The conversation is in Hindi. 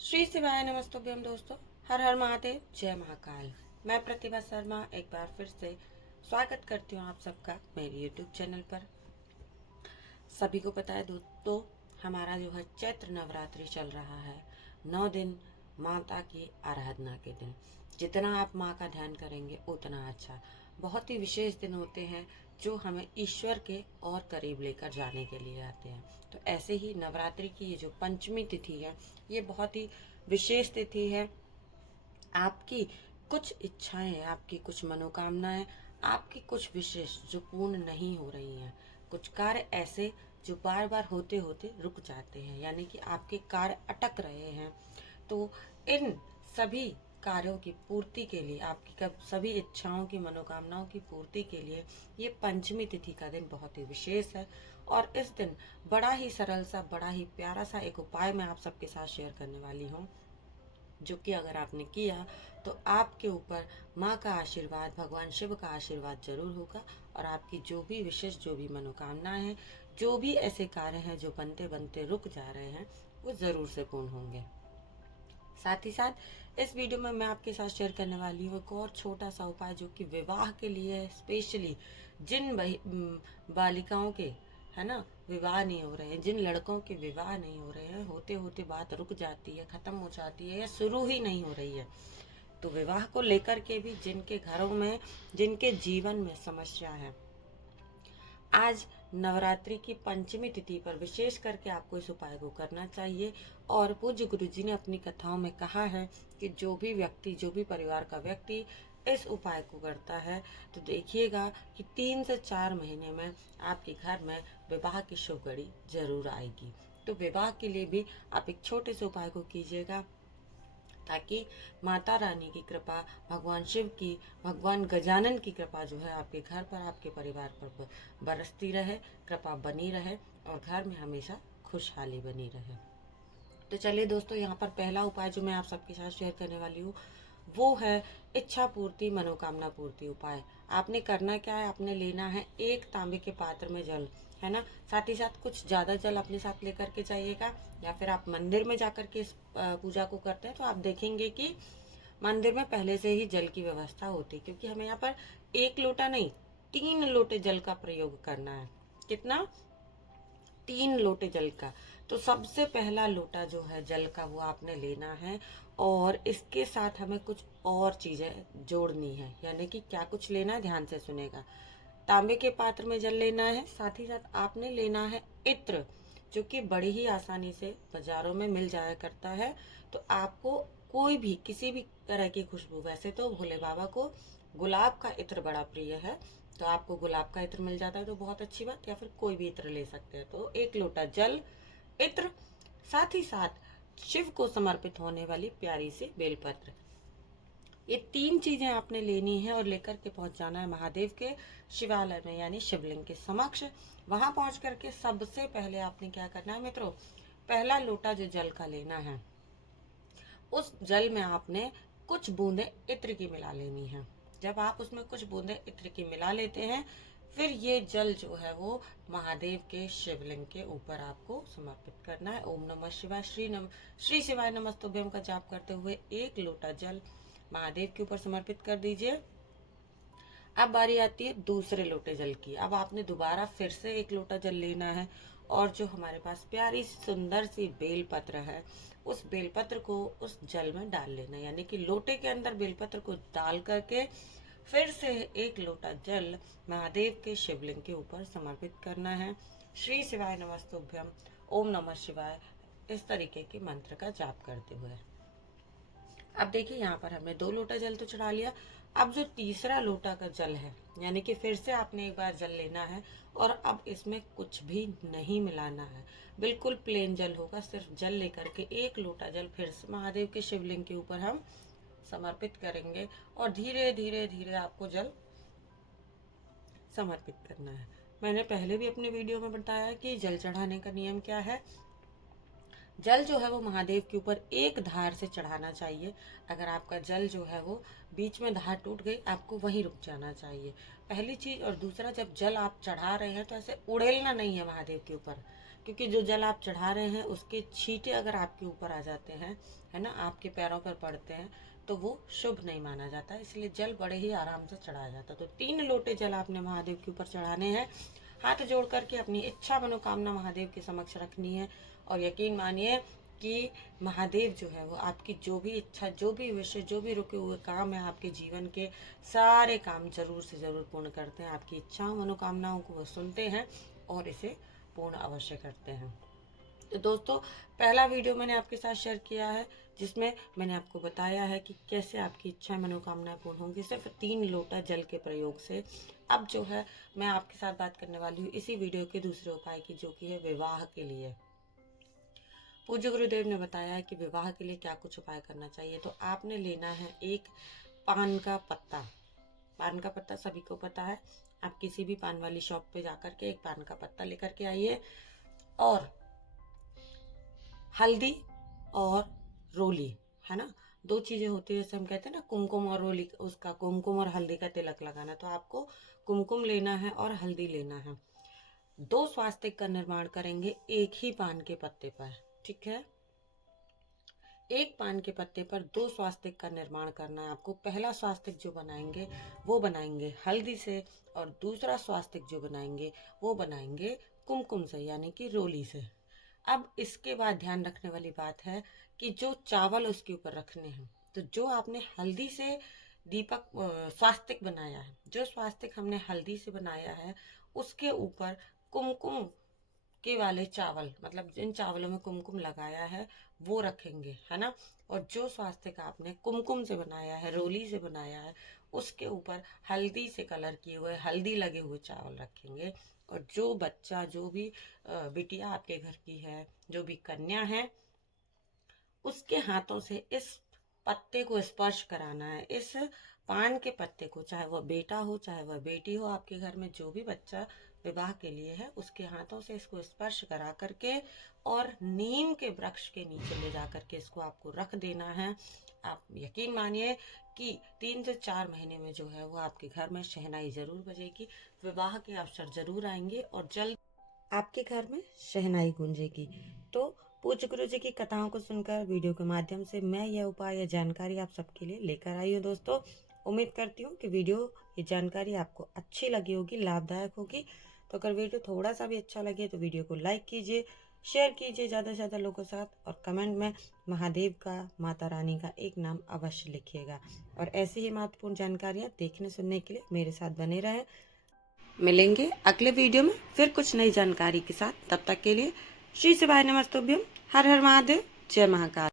श्री शिवाय नमस्तुभ्यम दोस्तों। हर हर महादेव, जय महाकाल। मैं प्रतिभा शर्मा एक बार फिर से स्वागत करती हूँ आप सबका मेरे यूट्यूब चैनल पर। सभी को पता है दोस्तों, हमारा जो है चैत्र नवरात्रि चल रहा है। 9 दिन माता की आराधना के दिन। जितना आप माँ का ध्यान करेंगे उतना अच्छा। बहुत ही विशेष दिन होते हैं जो हमें ईश्वर के और करीब लेकर जाने के लिए आते हैं। तो ऐसे ही नवरात्रि की ये जो पंचमी तिथि है, ये बहुत ही विशेष तिथि है। आपकी कुछ इच्छाएं, आपकी कुछ मनोकामनाएं, आपकी कुछ विशेष जो पूर्ण नहीं हो रही हैं, कुछ कार्य ऐसे जो बार बार होते होते रुक जाते हैं, यानी कि आपके कार्य अटक रहे हैं। तो इन सभी कार्यों की पूर्ति के लिए, आपकी सभी इच्छाओं की, मनोकामनाओं की पूर्ति के लिए ये पंचमी तिथि का दिन बहुत ही विशेष है। और इस दिन बड़ा ही सरल सा, बड़ा ही प्यारा सा एक उपाय मैं आप सबके साथ शेयर करने वाली हूँ, जो कि अगर आपने किया तो आपके ऊपर माँ का आशीर्वाद, भगवान शिव का आशीर्वाद जरूर होगा। और आपकी जो भी विशेष, जो भी मनोकामनाएं हैं, जो भी ऐसे कार्य हैं जो बनते बनते रुक जा रहे हैं, वो जरूर से पूर्ण होंगे। साथ ही साथ इस वीडियो में मैं आपके साथ शेयर करने वाली हूँ एक और छोटा सा उपाय, जो कि विवाह के लिए है। स्पेशली जिन बालिकाओं के, है ना, विवाह नहीं हो रहे हैं, जिन लड़कों के विवाह नहीं हो रहे हैं, होते होते बात रुक जाती है, खत्म हो जाती है या शुरू ही नहीं हो रही है, तो विवाह को लेकर के भी जिनके घरों में, जिनके जीवन में समस्या है, आज नवरात्रि की पंचमी तिथि पर विशेष करके आपको इस उपाय को करना चाहिए। और पूज्य गुरु जी ने अपनी कथाओं में कहा है कि जो भी व्यक्ति, जो भी परिवार का व्यक्ति इस उपाय को करता है, तो देखिएगा कि 3 से 4 महीने में आपके घर में विवाह की शुभ घड़ी जरूर आएगी। तो विवाह के लिए भी आप एक छोटे से उपाय को कीजिएगा, ताकि माता रानी की कृपा, भगवान शिव की, भगवान गजानन की कृपा जो है आपके घर पर, आपके परिवार पर बरसती रहे, कृपा बनी रहे और घर में हमेशा खुशहाली बनी रहे। तो चलिए दोस्तों, यहाँ पर पहला उपाय जो मैं आप सबके साथ शेयर करने वाली हूँ, वो है इच्छा पूर्ति, मनोकामना पूर्ति उपाय। आपने करना क्या है, आपने लेना है एक तांबे के पात्र में जल, है ना। साथ ही साथ कुछ ज़्यादा जल अपने साथ लेकर के जाइएगा, या फिर आप मंदिर में जाकर के इस पूजा को करते हैं तो आप देखेंगे कि मंदिर में पहले से ही जल की व्यवस्था होती है, क्योंकि हमें यहाँ पर 1 लोटा नहीं, 3 लोटे जल का प्रयोग करना है। कितना? 3 लोटे जल का। तो सबसे पहला लोटा जो है जल का, वो आपने लेना है। और इसके साथ हमें कुछ और चीजें जोड़नी है, यानी कि क्या कुछ लेना है, ध्यान से सुनेगा। तांबे के पात्र में जल लेना है, साथ ही साथ आपने लेना है इत्र, जो कि बड़ी ही आसानी से बाजारों में मिल जाया करता है। तो आपको कोई भी, किसी भी तरह की खुशबू, वैसे तो भोले बाबा को गुलाब का इत्र बड़ा प्रिय है, तो आपको गुलाब का इत्र मिल जाता है तो बहुत अच्छी बात, या फिर कोई भी इत्र ले सकते हैं। तो 1 लोटा जल, इत्र, साथ ही साथ शिव को समर्पित होने वाली प्यारी सी बेलपत्र, ये 3 चीजें आपने लेनी है और लेकर के पहुंच जाना है महादेव के शिवालय में, यानी शिवलिंग के समक्ष। वहां पहुंच करके सबसे पहले आपने क्या करना है मित्रों, पहला लोटा जो जल का लेना है, उस जल में आपने कुछ बूंदे इत्र की मिला लेनी है। जब आप उसमें कुछ बूंदे इत्र की मिला लेते हैं, फिर ये जल जो है वो महादेव के शिवलिंग के ऊपर आपको समर्पित करना है। ओम नमः शिवाय, श्री शिवाय नमस्तुभ्यम का जाप करते हुए 1 लोटा जल महादेव के ऊपर समर्पित कर दीजिए। अब बारी आती है दूसरे लोटे जल की। अब आपने दोबारा फिर से 1 लोटा जल लेना है, और जो हमारे पास प्यारी सुंदर सी बेलपत्र है, उस बेलपत्र को उस जल में डाल लेना, यानी कि लोटे के अंदर बेलपत्र को डाल करके फिर से 1 लोटा जल महादेव के शिवलिंग के ऊपर समर्पित करना है। श्री शिवाय नमस्तुभ्यम, ओम नमः शिवाय, इस तरीके के मंत्र का जाप करते हुए। अब देखिए, यहाँ पर हमने 2 लोटा जल तो चढ़ा लिया। अब जो तीसरा लोटा का जल है, यानी कि फिर से आपने एक बार जल लेना है, और अब इसमें कुछ भी नहीं मिलाना है, बिल्कुल प्लेन जल होगा। सिर्फ जल लेकर के 1 लोटा जल फिर से महादेव के शिवलिंग के ऊपर हम समर्पित करेंगे, और धीरे धीरे धीरे आपको जल समर्पित करना है। मैंने पहले भी अपने वीडियो में बताया कि जल चढ़ाने का नियम क्या है। जल जो है वो महादेव के ऊपर एक धार से चढ़ाना चाहिए। अगर आपका जल जो है वो बीच में धार टूट गई, आपको वहीं रुक जाना चाहिए, पहली चीज। और दूसरा, जब जल आप चढ़ा रहे हैं तो ऐसे उड़ेलना नहीं है महादेव के ऊपर, क्योंकि जो जल आप चढ़ा रहे हैं उसके छींटे अगर आपके ऊपर आ जाते हैं, है ना, आपके पैरों पर पड़ते हैं, तो वो शुभ नहीं माना जाता। इसलिए जल बड़े ही आराम से चढ़ाया जाता। तो 3 लोटे जल आपने महादेव के ऊपर चढ़ाने हैं। हाथ जोड़ करके अपनी इच्छा मनोकामना महादेव के समक्ष रखनी है, और यकीन मानिए कि महादेव जो है वो आपकी जो भी इच्छा, जो भी विषय, जो भी रुके हुए काम है आपके जीवन के, सारे काम जरूर से जरूर पूर्ण करते हैं। आपकी इच्छाओं मनोकामनाओं को वो सुनते हैं और इसे पूर्ण अवश्य करते हैं। तो दोस्तों, पहला वीडियो मैंने आपके साथ शेयर किया है जिसमें मैंने आपको बताया है कि कैसे आपकी इच्छाएं मनोकामनाएं पूर्ण होंगी सिर्फ 3 लोटा जल के प्रयोग से। अब जो है मैं आपके साथ बात करने वाली हूँ इसी वीडियो के दूसरे उपाय की, जो कि है विवाह के लिए। पूज्य गुरुदेव ने बताया है कि विवाह के लिए क्या कुछ उपाय करना चाहिए। तो आपने लेना है एक पान का पत्ता। पान का पत्ता सभी को पता है, आप किसी भी पान वाली शॉप पे जाकर के एक पान का पत्ता लेकर के आइए, और हल्दी और रोली, है ना, 2 चीजें होती है। जैसे हम कहते हैं ना कुमकुम और रोली, उसका कुमकुम और हल्दी का तिलक लगाना। तो आपको कुमकुम लेना है और हल्दी लेना है। 2 स्वास्तिक का निर्माण करेंगे एक ही पान के पत्ते पर, ठीक है। एक पान के पत्ते पर 2 स्वास्तिक का निर्माण करना है आपको। पहला स्वास्तिक जो बनाएंगे वो बनाएंगे हल्दी से, और दूसरा स्वास्तिक जो बनाएंगे वो बनाएंगे कुमकुम से, यानी कि रोली से। अब इसके बाद ध्यान रखने वाली बात है कि जो चावल उसके ऊपर रखने हैं, तो जो आपने हल्दी से दीपक स्वास्तिक बनाया है, जो स्वास्तिक हमने हल्दी से बनाया है, उसके ऊपर कुमकुम के वाले चावल, मतलब जिन चावलों में कुमकुम लगाया है वो रखेंगे, है ना। और जो स्वास्तिक आपने कुमकुम से बनाया है, रोली से बनाया है, उसके ऊपर हल्दी से कलर किए हुए, हल्दी लगे हुए चावल रखेंगे। और जो बच्चा, जो भी बिटिया आपके घर की है, जो भी कन्या है, उसके हाथों से इस पत्ते को स्पर्श कराना है। इस पान के पत्ते को, चाहे वह बेटा हो चाहे वह बेटी हो, आपके घर में जो भी बच्चा विवाह के लिए है, उसके हाथों से इसको स्पर्श करा करके और नीम के वृक्ष के नीचे ले जा करके इसको आपको रख देना है। आप यकीन मानिए कि 3 से 4 महीने में जो है वो आपके घर में शहनाई जरूर बजेगी, विवाह के अवसर जरूर आएंगे और जल्द आपके घर में शहनाई गूंजेगी। तो पूज्य गुरु जी की कथाओं को सुनकर, वीडियो के माध्यम से मैं यह उपाय या जानकारी आप सबके लिए लेकर आई हूँ। दोस्तों, उम्मीद करती हूँ कि वीडियो, ये जानकारी आपको अच्छी लगी होगी, लाभदायक होगी। तो अगर वीडियो थोड़ा सा भी अच्छा लगे तो वीडियो को लाइक कीजिए, शेयर कीजिए ज़्यादा से ज़्यादा लोगों के साथ, और कमेंट में महादेव का, माता रानी का एक नाम अवश्य लिखिएगा। और ऐसी ही महत्वपूर्ण जानकारियाँ देखने सुनने के लिए मेरे साथ बने रहें। मिलेंगे अगले वीडियो में फिर कुछ नई जानकारी के साथ। तब तक के लिए श्री शिवाय नमस्तुभ्यम। हर हर महादेव। जय महाकाल।